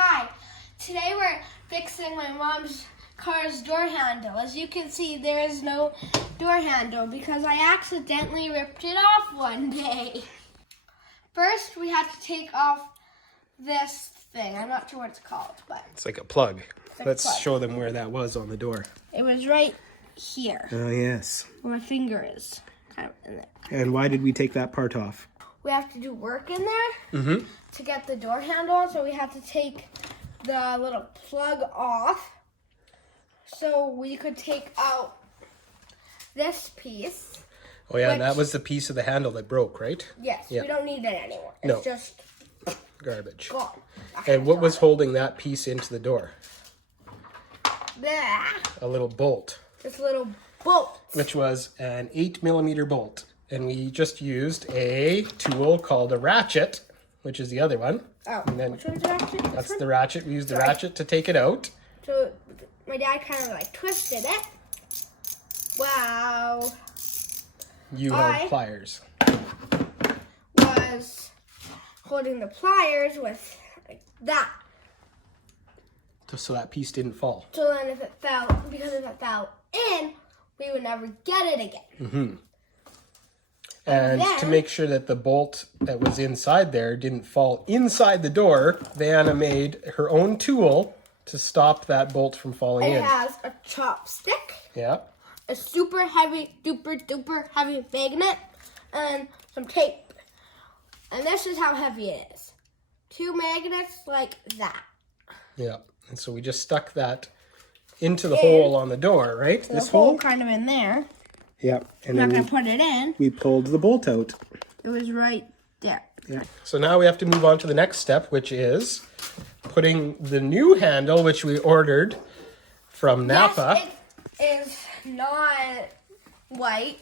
Hi, today we're fixing my mom's car's door handle. As you can see, there is no door handle because I accidentally ripped it off one day. First, we have to take off this thing. I'm not sure what it's called, but it's like a plug. Let's plug. show them where that was on the door. It was right here. Oh, yes. Where my finger is. Kind of in there. And why did we take that part off? We have to do work in there to get the door handle on, so we have to take the little plug off so we could take out this piece. Oh, yeah, and that was the piece of the handle that broke, right? Yes, Yeah. we don't need it anymore. It's No. just Garbage. gone. And what was holding that piece into the door? There. A little bolt, This little bolt. which was an 8mm bolt. And we just used a tool called a ratchet, which is the other one. Oh, And then which one's the ratchet? This that's one? the ratchet. We used the ratchet to take it out. So my dad kind of like twisted it. Wow. You held pliers. Was holding the pliers with like that. So that piece didn't fall. So then if it fell, because if it fell in, we would never get it again. And to then- make sure that the bolt that was inside there didn't fall inside the door, Vanna made her own tool to stop that bolt from falling It in. has a chopstick, Yeah. a super heavy, duper heavy magnet, and some tape. And this is how heavy it is. 2 magnets like that. Yeah. And so we just stuck that into the hole on the door, right? The This hole hole? kind of in there. Yeah. And I'm not then gonna put it in. we pulled the bolt out. It was right there. Yeah. So now we have to move on to the next step, which is putting the new handle, which we ordered from Napa. Yes, it is not white.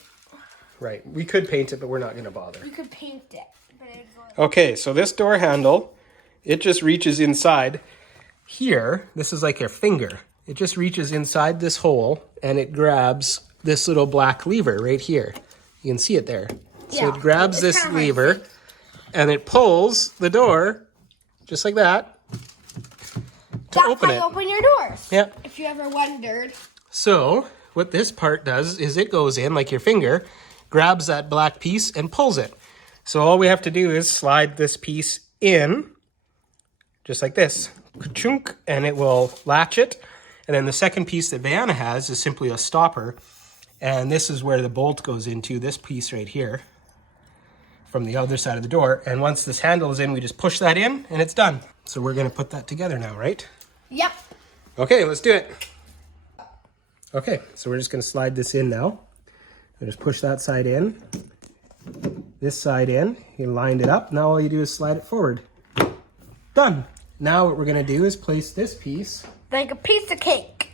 Right. We could paint it, but we're not going to bother. You could paint it. But it's Okay, so this door handle, it just reaches inside here. This is like your finger. It just reaches inside this hole and it grabs this little black lever right here. You can see it there. So Yeah, it grabs it's this kinda hard to lever and it pulls the door just like that to That's open how it. you open your doors. Yeah. If you ever wondered. So what this part does is it goes in like your finger, grabs that black piece and pulls it. So all we have to do is slide this piece in just like this, ka-chunk, and it will latch it. And then the second piece that Vanna has is simply a stopper. And this is where the bolt goes into, this piece right here from the other side of the door. And once this handle is in, we just push that in and it's done. So we're gonna put that together now, right? Yep. Okay, let's do it. Okay, so we're just gonna slide this in now. And just push that side in, this side in. You lined it up. Now all you do is slide it forward. Done. Now what we're gonna do is place this piece Like a piece of cake.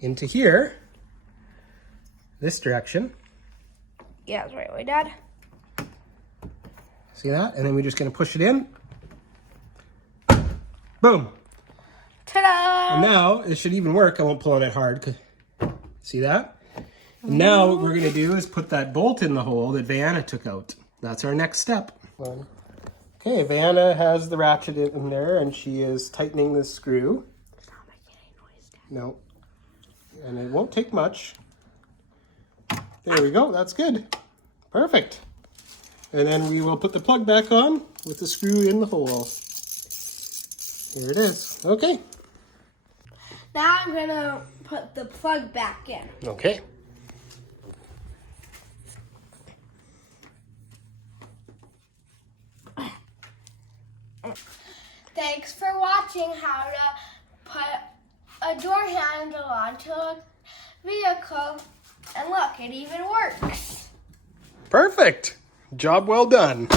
into here, this direction. Yeah, that's right way, Dad. See that? And then we're just gonna push it in. Boom. Ta-da! And now it should even work. I won't pull on it hard. See that? And now what we're gonna do is put that bolt in the hole that Vanna took out. That's our next step. Okay, Vanna has the ratchet in there and she is tightening the screw. It's not making any noise, Dad. No. And it won't take much. There we go. That's good. Perfect. And then we will put the plug back on with the screw in the hole. Here it is. Okay. Now I'm gonna put the plug back in. Okay. Thanks for watching how to put a door handle onto a vehicle. And look, it even works. Perfect. Job well done.